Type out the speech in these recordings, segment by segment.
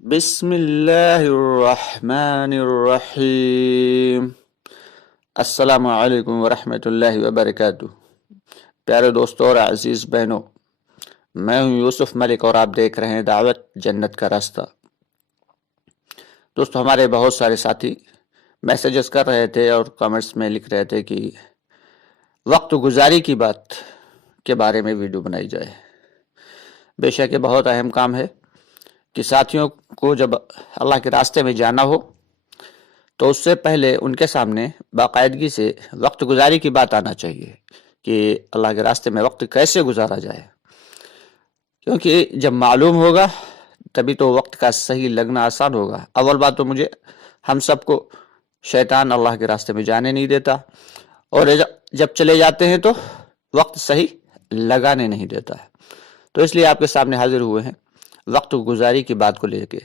بسم اللہ الرحمن الرحیم۔ السلام علیکم ورحمۃ اللہ وبرکاتہ۔ پیارے دوستوں اور عزیز بہنوں، میں ہوں یوسف ملک اور آپ دیکھ رہے ہیں دعوت جنت کا راستہ۔ دوستو، ہمارے بہت سارے ساتھی میسیجز کر رہے تھے اور کامنٹس میں لکھ رہے تھے کہ وقت گزاری کی بات کے بارے میں ویڈیو بنائی جائے۔ بے شک یہ بہت اہم کام ہے کہ ساتھیوں کو جب اللہ کے راستے میں جانا ہو تو اس سے پہلے ان کے سامنے باقاعدگی سے وقت گزاری کی بات آنا چاہیے کہ اللہ کے راستے میں وقت کیسے گزارا جائے، کیونکہ جب معلوم ہوگا تبھی تو وقت کا صحیح لگنا آسان ہوگا۔ اول بات تو ہم سب کو شیطان اللہ کے راستے میں جانے نہیں دیتا، اور جب چلے جاتے ہیں تو وقت صحیح لگانے نہیں دیتا ہے۔ تو اس لیے آپ کے سامنے حاضر ہوئے ہیں وقت گزاری کی بات کو لے کے۔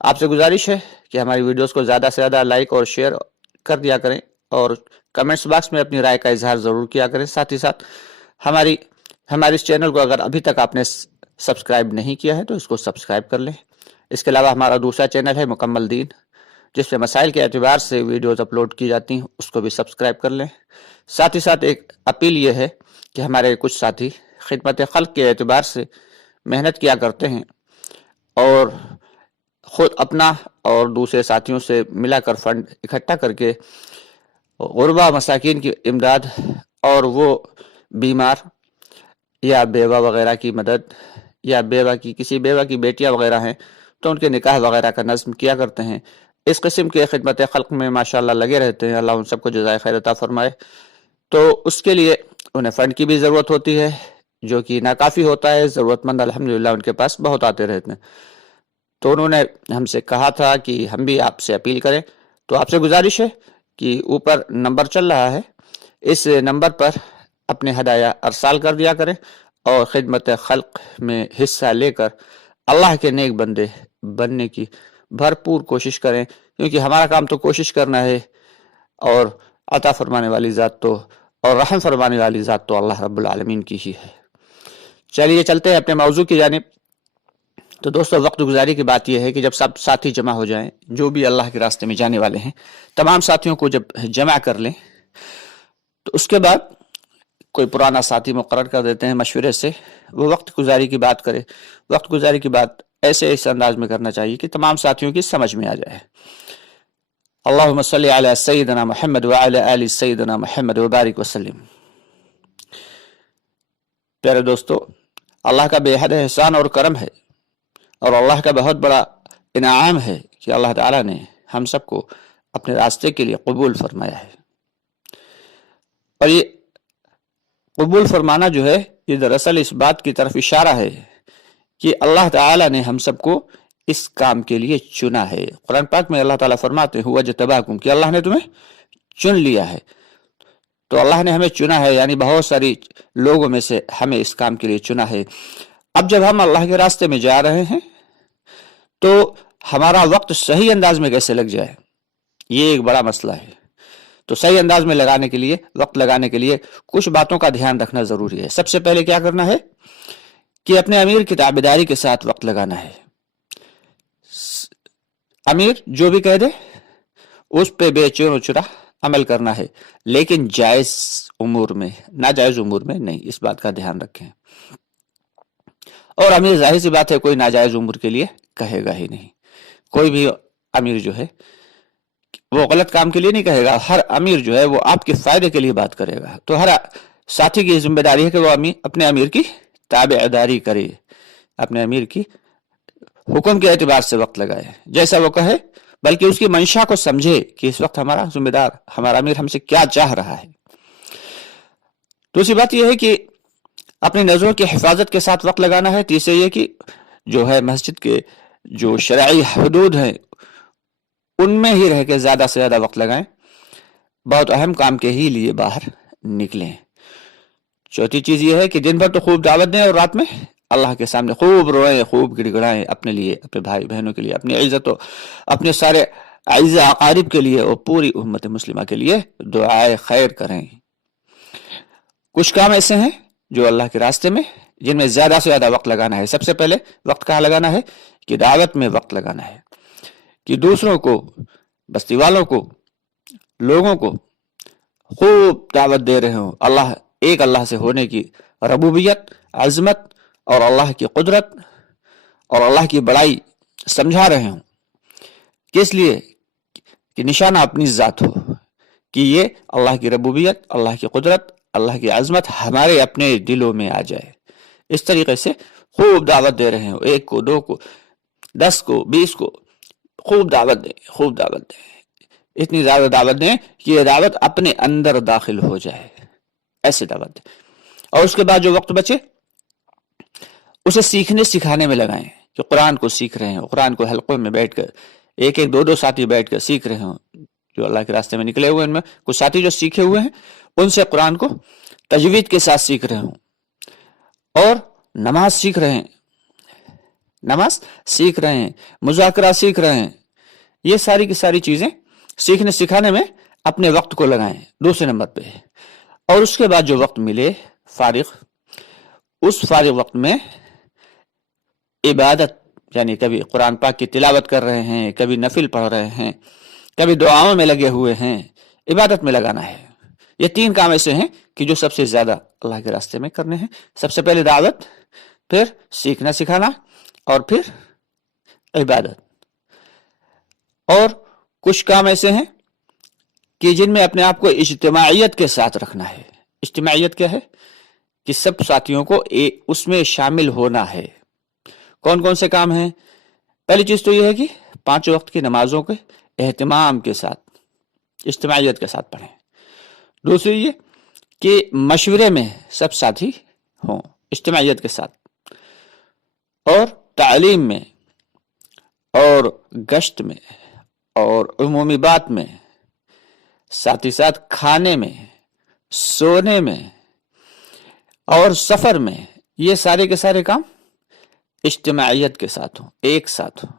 آپ سے گزارش ہے کہ ہماری ویڈیوز کو زیادہ سے زیادہ لائک اور شیئر کر دیا کریں، اور کمنٹس باکس میں اپنی رائے کا اظہار ضرور کیا کریں۔ ساتھ ہی ساتھ ہمارے اس چینل کو اگر ابھی تک آپ نے سبسکرائب نہیں کیا ہے تو اس کو سبسکرائب کر لیں۔ اس کے علاوہ ہمارا دوسرا چینل ہے مکمل دین، جس پہ مسائل کے اعتبار سے ویڈیوز اپلوڈ کی جاتی ہیں، اس کو بھی سبسکرائب کر لیں۔ ساتھ ہی ساتھ ایک اپیل یہ ہے کہ ہمارے کچھ ساتھی خدمت خلق کے اعتبار سے محنت کیا کرتے ہیں اور خود اپنا اور دوسرے ساتھیوں سے ملا کر فنڈ اکٹھا کر کے غربا مساکین کی امداد اور وہ بیمار یا بیوہ وغیرہ کی مدد، یا کسی بیوہ کی بیٹیاں وغیرہ ہیں تو ان کے نکاح وغیرہ کا نظم کیا کرتے ہیں۔ اس قسم کے خدمت خلق میں ماشاءاللہ لگے رہتے ہیں، اللہ ان سب کو جزائے خیر عطا فرمائے۔ تو اس کے لیے انہیں فنڈ کی بھی ضرورت ہوتی ہے، جو کہ ناکافی ہوتا ہے۔ ضرورت مند الحمدللہ ان کے پاس بہت آتے رہتے ہیں۔ تو انہوں نے ہم سے کہا تھا کہ ہم بھی آپ سے اپیل کریں، تو آپ سے گزارش ہے کہ اوپر نمبر چل رہا ہے، اس نمبر پر اپنے ہدایہ ارسال کر دیا کریں اور خدمت خلق میں حصہ لے کر اللہ کے نیک بندے بننے کی بھرپور کوشش کریں، کیونکہ ہمارا کام تو کوشش کرنا ہے، اور عطا فرمانے والی ذات تو اور رحم فرمانے والی ذات تو اللہ رب العالمین کی ہی ہے۔ چلیے چلتے ہیں اپنے موضوع کی جانب۔ تو دوستو، وقت گزاری کی بات یہ ہے کہ جب سب ساتھی جمع ہو جائیں، جو بھی اللہ کے راستے میں جانے والے ہیں، تمام ساتھیوں کو جب جمع کر لیں تو اس کے بعد کوئی پرانا ساتھی مقرر کر دیتے ہیں مشورے سے، وہ وقت گزاری کی بات کرے۔ وقت گزاری کی بات ایسے اس انداز میں کرنا چاہیے کہ تمام ساتھیوں کی سمجھ میں آ جائے۔ اللہم صلی علی سیدنا محمد وعلی آل سیدنا محمد وبارک وسلم۔ پیارے دوستو، اللہ کا بے حد احسان اور کرم ہے، اور اللہ کا بہت بڑا انعام ہے کہ اللہ تعالیٰ نے ہم سب کو اپنے راستے کے لیے قبول فرمایا ہے۔ اور یہ قبول فرمانا جو ہے، یہ دراصل اس بات کی طرف اشارہ ہے کہ اللہ تعالیٰ نے ہم سب کو اس کام کے لیے چنا ہے۔ قرآن پاک میں اللہ تعالیٰ فرماتے ہیں وَاجْتَبَاكُمْ، کہ اللہ نے تمہیں چن لیا ہے۔ تو اللہ نے ہمیں چنا ہے، یعنی بہت ساری لوگوں میں سے ہمیں اس کام کے لیے چنا ہے۔ اب جب ہم اللہ کے راستے میں جا رہے ہیں تو ہمارا وقت صحیح انداز میں کیسے لگ جائے، یہ ایک بڑا مسئلہ ہے۔ تو صحیح انداز میں وقت لگانے کے لیے کچھ باتوں کا دھیان رکھنا ضروری ہے۔ سب سے پہلے کیا کرنا ہے کہ اپنے امیر کی تابعداری کے ساتھ وقت لگانا ہے۔ امیر جو بھی کہہ دے اس پہ بے چین و چرا عمل کرنا ہے، لیکن جائز امور میں، ناجائز امور میں نہیں، اس بات کا دھیان رکھیں۔ اور امیر ظاہر سی بات ہے کوئی ناجائز امور کے لیے کہے گا ہی نہیں۔ کوئی بھی امیر جو ہے وہ غلط کام کے لیے نہیں کہے گا، ہر امیر جو ہے وہ آپ کے فائدے کے لیے بات کرے گا۔ تو ہر ساتھی کی ذمہ داری ہے کہ وہ اپنے امیر کی تابعداری کرے، اپنے امیر کی حکم کے اعتبار سے وقت لگائے، جیسا وہ کہے، بلکہ اس کی منشا کو سمجھے کہ اس وقت ہمارا ذمہ دار، ہمارا امیر ہم سے کیا چاہ رہا ہے۔ دوسری بات یہ ہے کہ اپنی نظروں کی حفاظت کے ساتھ وقت لگانا ہے۔ تیسرے یہ کہ جو ہے مسجد کے جو شرعی حدود ہیں ان میں ہی رہ کے زیادہ سے زیادہ وقت لگائیں، بہت اہم کام کے ہی لیے باہر نکلیں۔ چوتھی چیز یہ ہے کہ دن بھر تو خوب دعوت دیں، اور رات میں اللہ کے سامنے خوب روئیں، خوب گڑ گڑائیں، اپنے لیے، اپنے بھائی بہنوں کے لیے، اپنی عزت و اپنے سارے اعزاء اقارب کے لیے اور پوری امت مسلمہ کے لیے دعائے خیر کریں۔ کچھ کام ایسے ہیں جو اللہ کے راستے میں جن میں زیادہ سے زیادہ وقت لگانا ہے. سب سے پہلے وقت کہاں لگانا ہے؟ کہ دعوت میں وقت لگانا ہے، کہ دوسروں کو، بستی والوں کو، لوگوں کو خوب دعوت دے رہے ہوں ایک اللہ سے ہونے کی، ربوبیت، عظمت اور اللہ کی قدرت اور اللہ کی بڑائی سمجھا رہے ہوں. کس لیے؟ کہ نشانہ اپنی ذات ہو، کہ یہ اللہ کی ربوبیت، اللہ کی قدرت، اللہ کی عظمت ہمارے اپنے دلوں میں آ جائے. اس طریقے سے خوب دعوت دے رہے ہوں، 1 کو، 2 کو، 10 کو، 20 کو، خوب دعوت دیں، خوب دعوت دیں، اتنی زیادہ دعوت دیں کہ یہ دعوت اپنے اندر داخل ہو جائے. ایسے دعوت دیں. اور اس کے بعد جو وقت بچے اسے سیکھنے سکھانے میں لگائیں، کہ قرآن کو سیکھ رہے ہیں، قرآن کو حلقوں میں بیٹھ کر 1 2 ساتھی بیٹھ کر سیکھ رہے ہوں، جو اللہ کے راستے میں نکلے ہوئے، ان میں کچھ ساتھی جو سیکھے ہوئے ہیں ان سے قرآن کو تجوید کے ساتھ سیکھ رہے ہوں، اور نماز سیکھ رہے ہیں، نماز سیکھ رہے ہیں، مذاکرہ سیکھ رہے ہیں. یہ ساری کی ساری چیزیں سیکھنے سکھانے میں اپنے وقت کو لگائیں دوسرے نمبر پہ. اور اس کے بعد جو وقت ملے فارغ، اس فارغ وقت میں عبادت، یعنی کبھی قرآن پاک کی تلاوت کر رہے ہیں، کبھی نفل پڑھ رہے ہیں، کبھی دعاؤں میں لگے ہوئے ہیں، عبادت میں لگانا ہے. یہ 3 کام ایسے ہیں کہ جو سب سے زیادہ اللہ کے راستے میں کرنے ہیں. سب سے پہلے دعوت، پھر سیکھنا سکھانا، اور پھر عبادت. اور کچھ کام ایسے ہیں کہ جن میں اپنے آپ کو اجتماعیت کے ساتھ رکھنا ہے. اجتماعیت کیا ہے؟ کہ سب ساتھیوں کو اس میں شامل ہونا ہے. کون کون سے کام ہیں؟ پہلی چیز تو یہ ہے کہ 5 وقت کی نمازوں کے اہتمام کے ساتھ، اجتماعیت کے ساتھ پڑھیں. دوسری یہ کہ مشورے میں سب ساتھی ہوں اجتماعیت کے ساتھ، اور تعلیم میں، اور گشت میں، اور عمومی بات میں، ساتھ ہی ساتھ کھانے میں، سونے میں اور سفر میں، یہ سارے کے سارے کام اجتماعیت کے ساتھ ہوں، ایک ساتھ ہوں.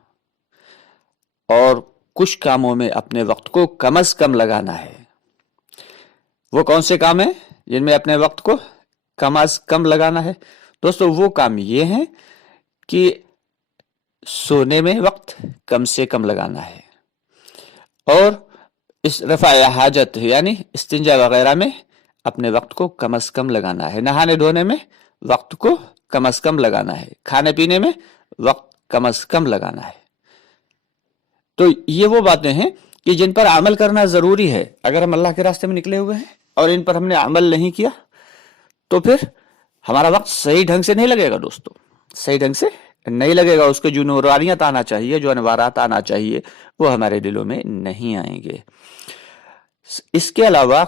اور کچھ کاموں میں اپنے وقت کو کم از کم لگانا ہے. وہ کون سے کام ہیں جن میں اپنے وقت کو کم از کم لگانا ہے؟ دوستو وہ کام یہ ہیں کہ سونے میں وقت کم سے کم لگانا ہے، اور اس رفع حاجت یعنی استنجا وغیرہ میں اپنے وقت کو کم از کم لگانا ہے. نہانے دھونے میں وقت کو کم از کم لگانا ہے. کھانے پینے میں وقت کم از کم لگانا ہے. تو یہ وہ باتیں ہیں کہ جن پر عمل کرنا ضروری ہے. اگر ہم اللہ کے راستے میں نکلے ہوئے ہیں اور ان پر ہم نے عمل نہیں کیا تو پھر ہمارا وقت صحیح ڈھنگ سے نہیں لگے گا. دوستو صحیح ڈھنگ سے نہیں لگے گا. اس کے جو نورانیت آنا چاہیے، جو انوارات آنا چاہیے، وہ ہمارے دلوں میں نہیں آئیں گے. اس کے علاوہ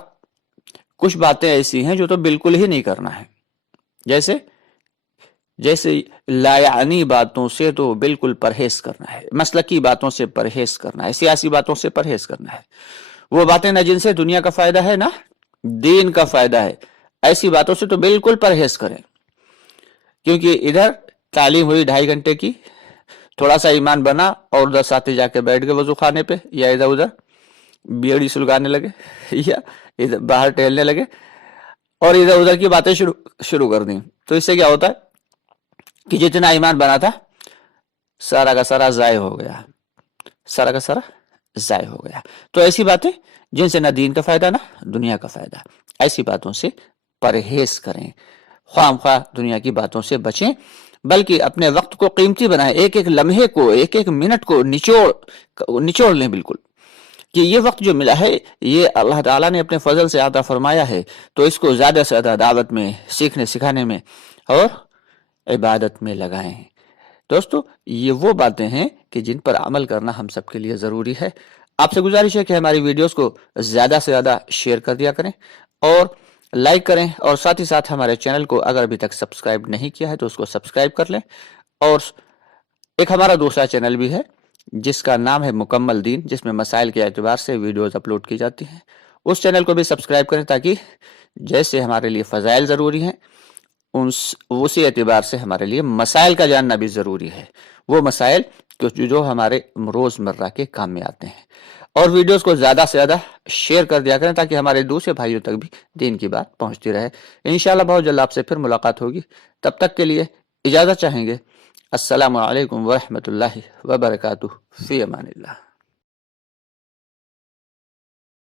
کچھ باتیں ایسی ہیں جو تو بالکل ہی نہیں کرنا ہے. جیسے لا یعنی باتوں سے تو بالکل پرہیز کرنا ہے، مسلکی باتوں سے پرہیز کرنا ہے، سیاسی باتوں سے پرہیز کرنا ہے. وہ باتیں نہ جن سے دنیا کا فائدہ ہے نہ دین کا فائدہ ہے، ایسی باتوں سے تو بالکل پرہیز کریں. کیونکہ ادھر تعلیم ہوئی 2.5 گھنٹے کی، تھوڑا سا ایمان بنا اور 10 ساتھی جا کے بیٹھ گئے وضو خانے پہ، یا ادھر ادھر بیڑی سلگانے لگے، یا ادھر باہر ٹہلنے لگے اور ادھر ادھر کی باتیں شروع کر دیں. تو اس سے کیا ہوتا ہے کہ جتنا ایمان بنا تھا سارا کا سارا ضائع ہو گیا، سارا کا سارا ضائع ہو گیا. تو ایسی باتیں جن سے نہ دین کا فائدہ نہ دنیا کا فائدہ، ایسی باتوں سے پرہیز کریں. خواہ خواہ دنیا کی باتوں سے بچیں، بلکہ اپنے وقت کو قیمتی بنائیں. ایک ایک لمحے کو، ایک ایک منٹ کو نچوڑ لیں بالکل، کہ یہ وقت جو ملا ہے یہ اللہ تعالیٰ نے اپنے فضل سے عطا فرمایا ہے، تو اس کو زیادہ سے زیادہ دعوت میں، سیکھنے سکھانے میں اور عبادت میں لگائیں. دوستو یہ وہ باتیں ہیں کہ جن پر عمل کرنا ہم سب کے لیے ضروری ہے. آپ سے گزارش ہے کہ ہماری ویڈیوز کو زیادہ سے زیادہ شیئر کر دیا کریں اور لائک کریں، اور ساتھ ہی ساتھ ہمارے چینل کو اگر ابھی تک سبسکرائب نہیں کیا ہے تو اس کو سبسکرائب کر لیں. اور ایک ہمارا دوسرا چینل بھی ہے جس کا نام ہے مکمل دین، جس میں مسائل کے اعتبار سے ویڈیوز اپلوڈ کی جاتی ہیں. اس چینل کو بھی سبسکرائب کریں تاکہ جیسے ہمارے لیے فضائل ضروری ہیں اسی اعتبار سے ہمارے لیے مسائل کا جاننا بھی ضروری ہے. وہ مسائل جو ہمارے روز مرہ کے کام میں آتے ہیں. اور ویڈیوز کو زیادہ سے زیادہ شیئر کر دیا کریں تاکہ ہمارے دوسرے بھائیوں تک بھی دین کی بات پہنچتی رہے. انشاءاللہ بہت جلد آپ سے پھر ملاقات ہوگی. تب تک کے لیے اجازت چاہیں گے. السلام علیکم ورحمۃ اللہ وبرکاتہ. فی امان اللہ.